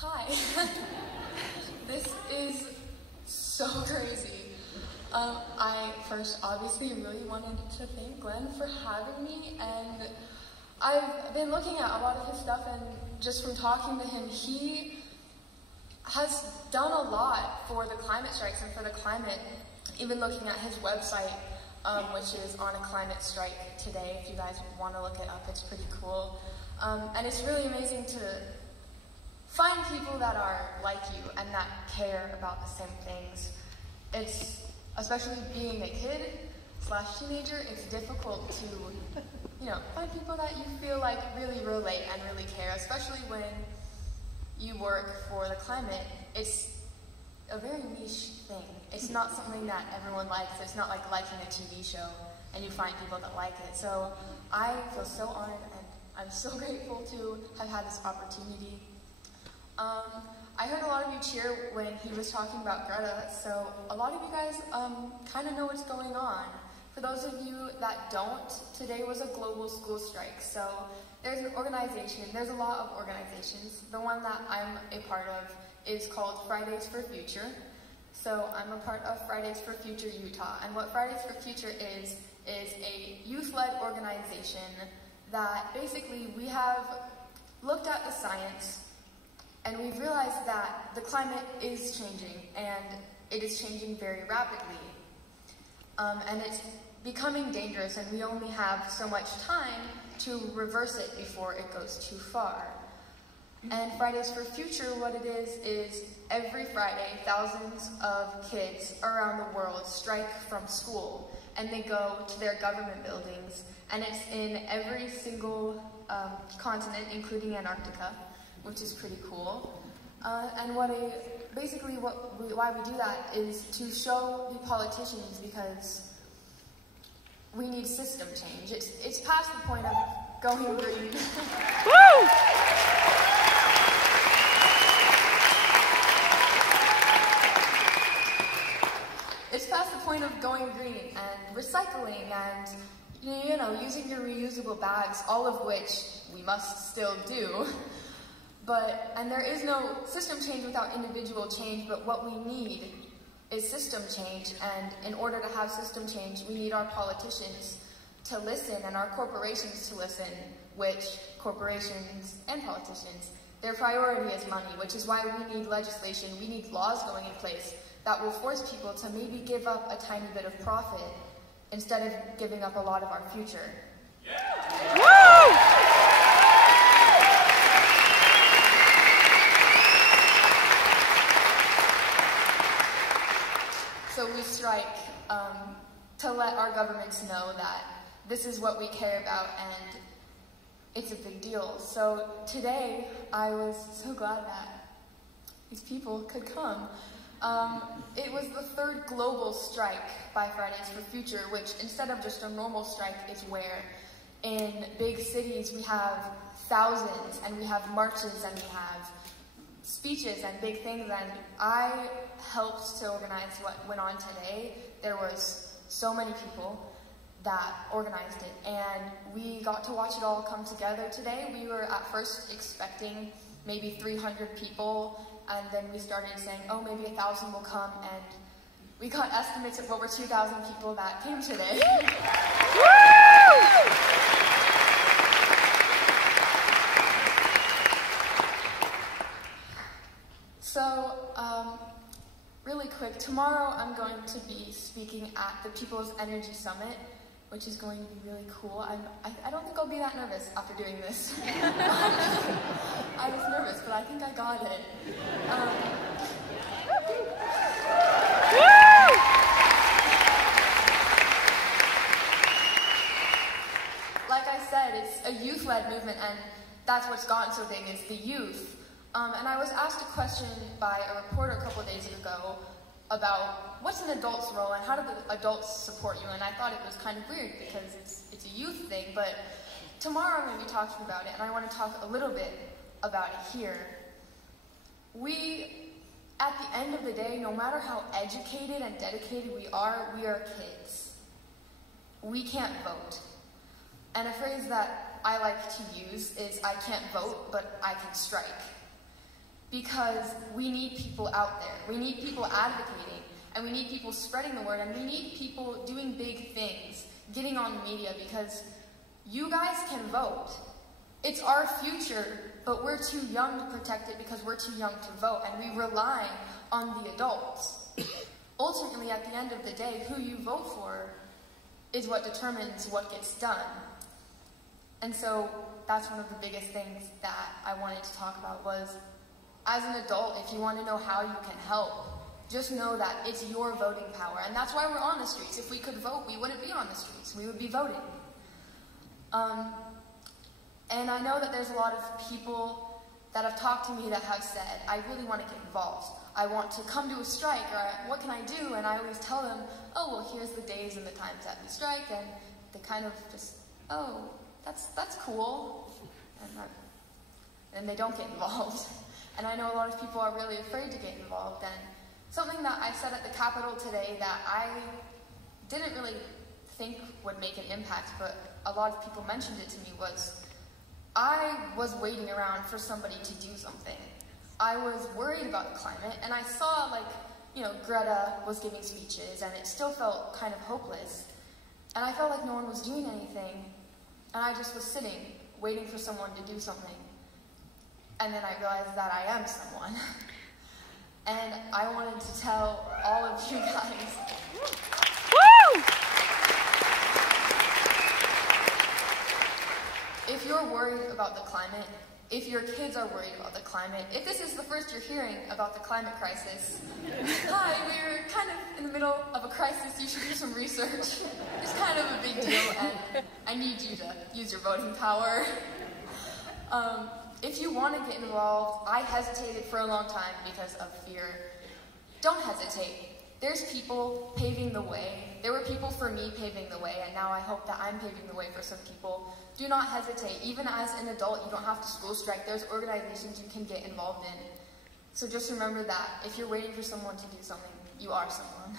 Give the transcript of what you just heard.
Hi. This is so crazy. I first obviously really wanted to thank Glenn for having me, and I've been looking at a lot of his stuff, and just from talking to him, he has done a lot for the climate strikes and for the climate, even looking at his website, which is on a climate strike today. If you guys want to look it up, it's pretty cool. And it's really amazing to find people that are like you and that care about the same things. It's, especially being a kid / teenager, it's difficult to, find people that you feel like really relate and really care, especially when you work for the climate. It's a very niche thing. It's not something that everyone likes. It's not like liking a TV show and you find people that like it. So I feel so honored and I'm so grateful to have had this opportunity. I heard a lot of you cheer when he was talking about Greta, so a lot of you guys kind of know what's going on. For those of you that don't, today was a global school strike, so there's an organization, there's a lot of organizations. The one that I'm a part of is called Fridays for Future. So I'm a part of Fridays for Future Utah, and what Fridays for Future is a youth-led organization that basically we have looked at the science and we've realized that the climate is changing, and it is changing very rapidly. And it's becoming dangerous, and we only have so much time to reverse it before it goes too far. And Fridays for Future, what it is every Friday, thousands of kids around the world strike from school, and they go to their government buildings, and it's in every single continent, including Antarctica, which is pretty cool. And why we do that is to show the politicians, because we need system change. It's past the point of going green. Woo! It's past the point of going green and recycling and using your reusable bags, all of which we must still do. And there is no system change without individual change, but what we need is system change, and in order to have system change, we need our politicians to listen and our corporations to listen, which corporations and politicians, their priority is money, which is why we need legislation, we need laws going in place that will force people to maybe give up a tiny bit of profit instead of giving up a lot of our future. Yeah. Woo! So we strike to let our governments know that this is what we care about and it's a big deal. So today, I was so glad that these people could come. It was the third global strike by Fridays for Future, which instead of just a normal strike is where in big cities we have thousands and we have marches and we have speeches and big things, and I helped to organize what went on today. There was so many people that organized it, and we got to watch it all come together today. We were at first expecting maybe 300 people, and then we started saying, oh, maybe 1,000 will come, and we got estimates of over 2,000 people that came today. So, really quick, tomorrow I'm going to be speaking at the People's Energy Summit, which is going to be really cool. I don't think I'll be that nervous after doing this. I was nervous, but I think I got it. Like I said, it's a youth-led movement, and that's what's gotten so big, is the youth. And I was asked a question by a reporter a couple of days ago about what's an adult's role and how do the adults support you, and I thought it was kind of weird because it's a youth thing, but tomorrow I'm going to be talking about it, and I want to talk a little bit about it here. We, at the end of the day, no matter how educated and dedicated we are kids. We can't vote. And a phrase that I like to use is, I can't vote, but I can strike. because we need people out there. We need people advocating, and we need people spreading the word, and we need people doing big things, getting on the media, because you guys can vote. It's our future, but we're too young to protect it because we're too young to vote, and we rely on the adults. Ultimately, at the end of the day, who you vote for is what determines what gets done. And so that's one of the biggest things that I wanted to talk about was, as an adult, if you want to know how you can help, just know that it's your voting power. And that's why we're on the streets. If we could vote, we wouldn't be on the streets. We would be voting. And I know that there's a lot of people that have talked to me that have said, I really want to get involved. I want to come to a strike, or what can I do? And I always tell them, oh, well, here's the days and the times that we strike. And they kind of just, oh, that's cool. And they don't get involved. And I know a lot of people are really afraid to get involved. And something that I said at the Capitol today that I didn't really think would make an impact, but a lot of people mentioned it to me, was I was waiting around for somebody to do something. I was worried about the climate, and I saw, Greta was giving speeches, and it still felt kind of hopeless. And I felt like no one was doing anything, and I just was sitting, waiting for someone to do something. And then I realized that I am someone. And I wanted to tell all of you guys. Woo! If you're worried about the climate, if your kids are worried about the climate, if this is the first you're hearing about the climate crisis, hi, we're kind of in the middle of a crisis, you should do some research. It's kind of a big deal, and I need you to use your voting power. If you want to get involved, I hesitated for a long time because of fear. Don't hesitate. There's people paving the way. There were people for me paving the way, and now I hope that I'm paving the way for some people. Do not hesitate. Even as an adult, you don't have to school strike. There's organizations you can get involved in. So just remember that if you're waiting for someone to do something, you are someone.